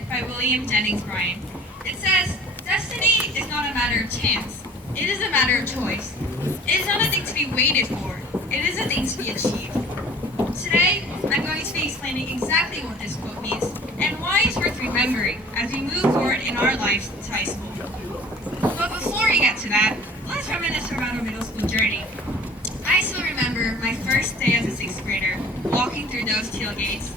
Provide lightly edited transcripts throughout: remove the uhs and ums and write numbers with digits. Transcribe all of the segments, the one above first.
quoted by William Jennings Bryan. It says, "Destiny is not a matter of chance. It is a matter of choice. It is not a thing to be waited for. It is a thing to be achieved." Today, I'm going to be explaining exactly what this quote means and why it's worth remembering as we move forward in our lives to high school. But before we get to that, let's reminisce about our middle school journey. I still remember my first day as a sixth grader, walking through those tailgates.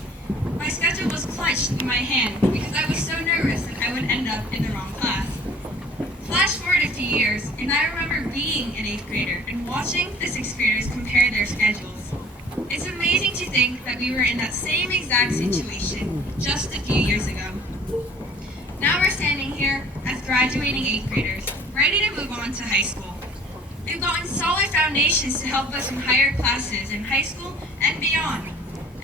My schedule was clutched in my hand because I was so nervous that I would end up in the wrong class. Flash forward a few years, and I remember being an eighth grader and watching the sixth graders compare their schedules. It's amazing to think that we were in that same exact situation just a few years ago. Now we're standing here as graduating eighth graders, ready to move on to high school. We've gotten solid foundations to help us in higher classes in high school and beyond.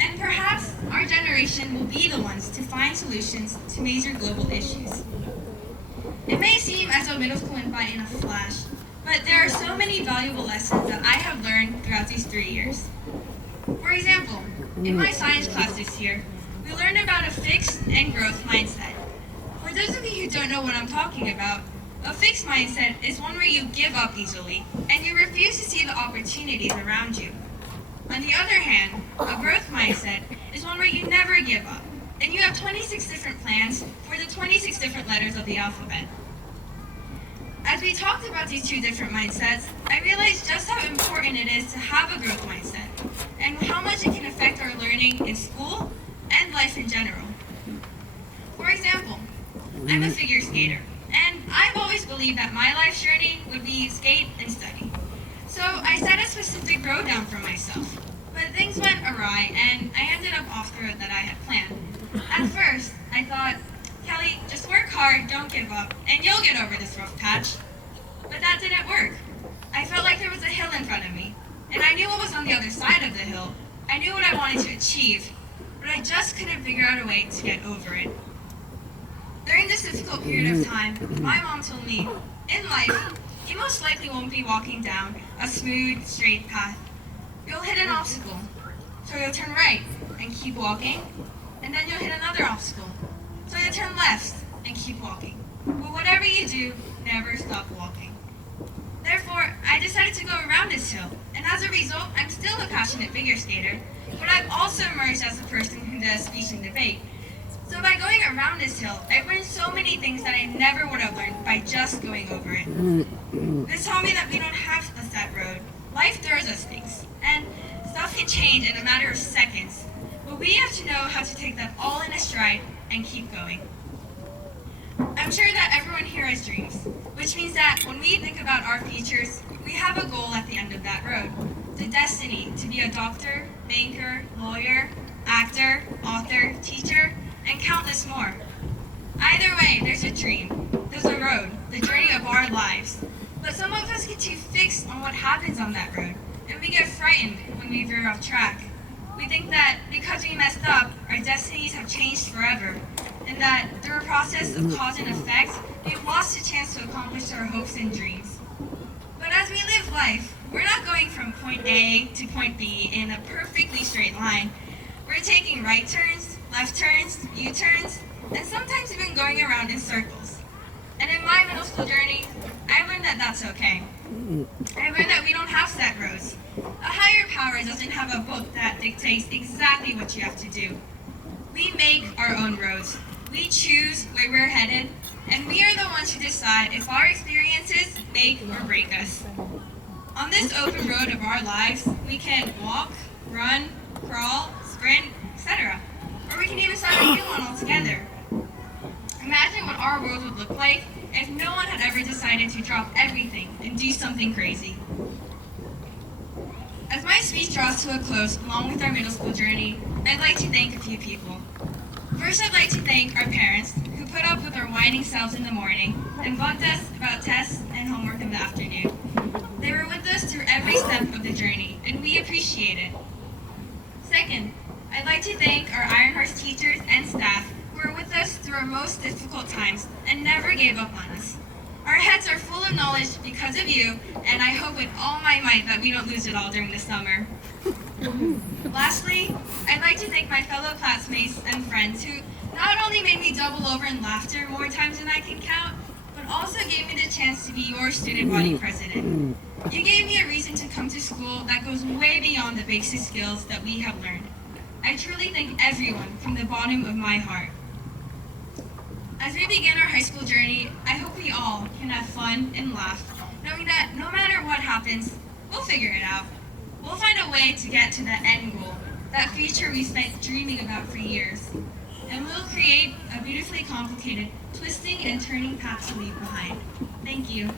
And perhaps our generation will be the ones to find solutions to major global issues. It may seem as though middle school went by in a flash, but there are so many valuable lessons that I have learned throughout these 3 years. For example, in my science class this year, we learned about a fixed and growth mindset. For those of you who don't know what I'm talking about, a fixed mindset is one where you give up easily and you refuse to see the opportunities around you. On the other hand, a growth mindset is one where you never give up and you have 26 different plans for the 26 different letters of the alphabet. As we talked about these two different mindsets, I realized just how important it is to have a growth mindset and how much it can affect our learning in school and life in general. For example, I'm a figure skater, and I've always believed that my life's journey would be skate and study. So I set a specific road down for myself, but things went awry and I ended up off the road that I had planned. At first, I thought, "Kelly, just work hard, don't give up, and you'll get over this rough patch." But that didn't work. I felt like there was a hill in front of me, and I knew what was on the other side of the hill. I knew what I wanted to achieve, but I just couldn't figure out a way to get over it. During this difficult period of time, my mom told me, in life, you most likely won't be walking down a smooth, straight path. You'll hit an obstacle, so you'll turn right and keep walking, and then you'll hit another obstacle, so you'll turn left and keep walking. But whatever you do, never stop walking. Therefore, I decided to go around this hill, and as a result, I'm still a passionate figure skater, but I've also emerged as a person who does speech and debate. So by going around this hill, I've learned so many things that I never would have learned by just going over it. This taught me that we don't have a set road. Life throws us things, and stuff can change in a matter of seconds, but we have to know how to take that all in a stride and keep going. I'm sure that everyone here has dreams, which means that when we think about our futures, we have a goal at the end of that road. The destiny to be a doctor, banker, lawyer, actor, author, teacher, and countless more. Either way, there's a dream, there's a road, the journey of our lives. But some of us get too fixed on what happens on that road, and we get frightened when we veer off track. We think that because we messed up, our destinies have changed forever, and that through a process of cause and effect, we've lost a chance to accomplish our hopes and dreams. But as we live life, we're not going from point A to point B in a perfectly straight line. We're taking right turns, left turns, U-turns, and sometimes even going around in circles. And in my middle school journey, I learned that that's okay. I learned that we don't have set roads. A higher power doesn't have a book that dictates exactly what you have to do. We make our own roads. We choose where we're headed, and we are the ones who decide if our experiences make or break us. On this open road of our lives, we can walk, run, crawl, sprint, etc. Or we can even start a new one altogether. Imagine what our world would look like if no one had ever decided to drop everything and do something crazy. As my speech draws to a close along with our middle school journey, I'd like to thank a few people. First, I'd like to thank our parents who put up with our whining selves in the morning and bugged us about tests and homework in the afternoon. They were with us through every step of the journey, and we appreciate it. Second, I'd like to thank our Ironhorse teachers and staff who were with us through our most difficult times and never gave up on us. Our heads are full of knowledge because of you, and I hope with all my might that we don't lose it all during the summer. Lastly, I'd like to thank my fellow classmates and friends who not only made me double over in laughter more times than I can count, but also gave me the chance to be your student body president. You gave me a reason to come to school that goes way beyond the basic skills that we have learned. I truly thank everyone from the bottom of my heart. As we begin our high school journey, I hope we all can have fun and laugh, knowing that no matter what happens, we'll figure it out. We'll find a way to get to that end goal, that future we spent dreaming about for years. And we'll create a beautifully complicated, twisting and turning path to leave behind. Thank you.